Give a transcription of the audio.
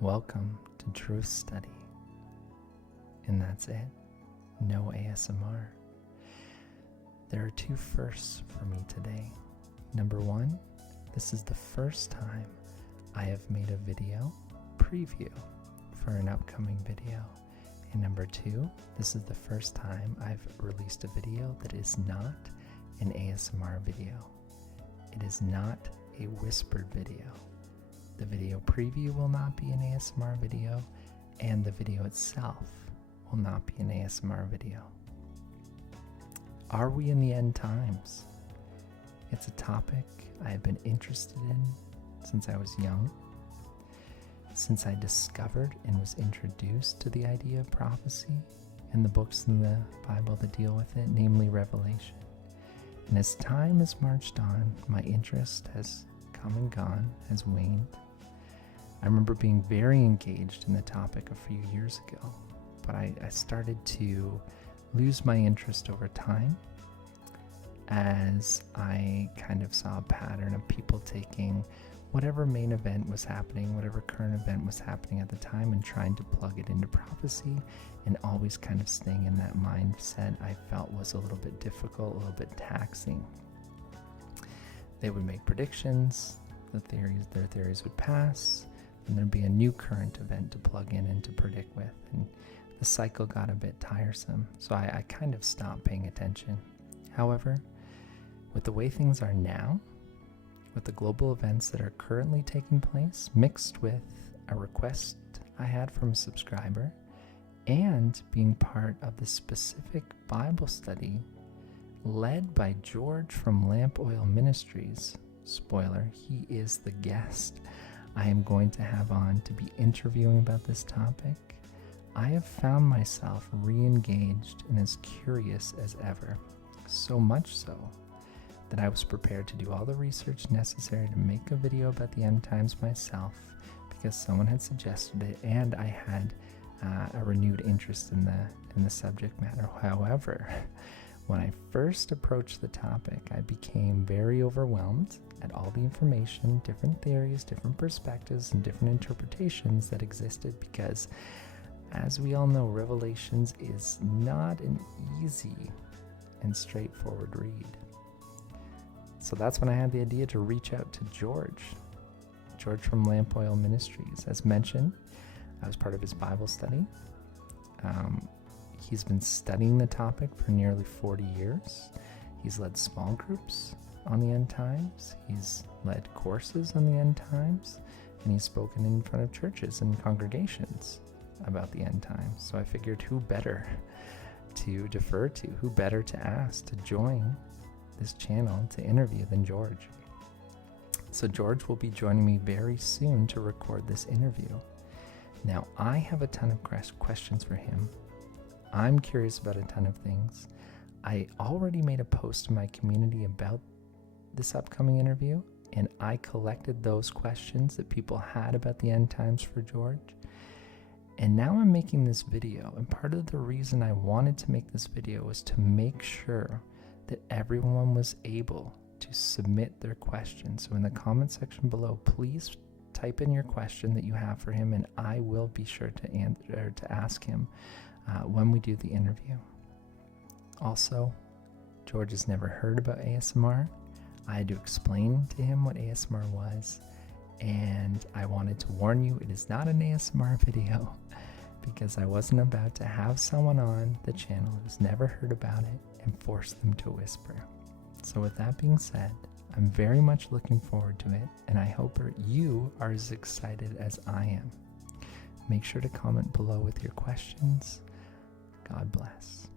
Welcome to Truth Study. And that's it. No ASMR. There are two firsts for me today. Number one, this is the first time I have made a video preview for an upcoming video. And number two, this is the first time I've released a video that is not an ASMR video. It is not a whispered video. The video preview will not be an ASMR video, and the video itself will not be an ASMR video. Are we in the end times? It's a topic I have been interested in since I was young, since I discovered and was introduced to the idea of prophecy and the books in the Bible that deal with it, namely Revelation. And as time has marched on, my interest has come and gone, has waned. I remember being very engaged in the topic a few years ago, but I started to lose my interest over time as I kind of saw a pattern of people taking whatever main event was happening, whatever current event was happening at the time, and trying to plug it into prophecy, and always kind of staying in that mindset I felt was a little bit difficult, a little bit taxing. They would make predictions, their theories would pass, and there'd be a new current event to plug in and to predict with, and the cycle got a bit tiresome, so I kind of stopped paying attention. However, with the way things are now, with the global events that are currently taking place, mixed with a request I had from a subscriber, and being part of the specific Bible study led by George from Lamp Oil Ministries, spoiler, he is the guest I am going to have on to be interviewing about this topic, I have found myself re-engaged and as curious as ever. So much so that I was prepared to do all the research necessary to make a video about the end times myself because someone had suggested it, and I had a renewed interest in the subject matter. However, when I first approached the topic, I became very overwhelmed at all the information, different theories, different perspectives, and different interpretations that existed because, as we all know, Revelations is not an easy and straightforward read. So that's when I had the idea to reach out to George from Lamp Oil Ministries. As mentioned, I was part of his Bible study. He's been studying the topic for nearly 40 years. He's led small groups on the end times. He's led courses on the end times. And he's spoken in front of churches and congregations about the end times. So I figured who better to defer to, who better to ask to join this channel to interview than George. So George will be joining me very soon to record this interview. Now, I have a ton of questions for him. I'm curious about a ton of things. I already made a post in my community about this upcoming interview, and I collected those questions that people had about the end times for George. And now I'm making this video, and part of the reason I wanted to make this video was to make sure that everyone was able to submit their questions. So in the comment section below, please type in your question that you have for him, and I will be sure to answer, to ask him when we do the interview. Also, George has never heard about ASMR. I had to explain to him what ASMR was, and I wanted to warn you, it is not an ASMR video because I wasn't about to have someone on the channel who's never heard about it and force them to whisper. So with that being said, I'm very much looking forward to it, and I hope you are as excited as I am. Make sure to comment below with your questions. God bless.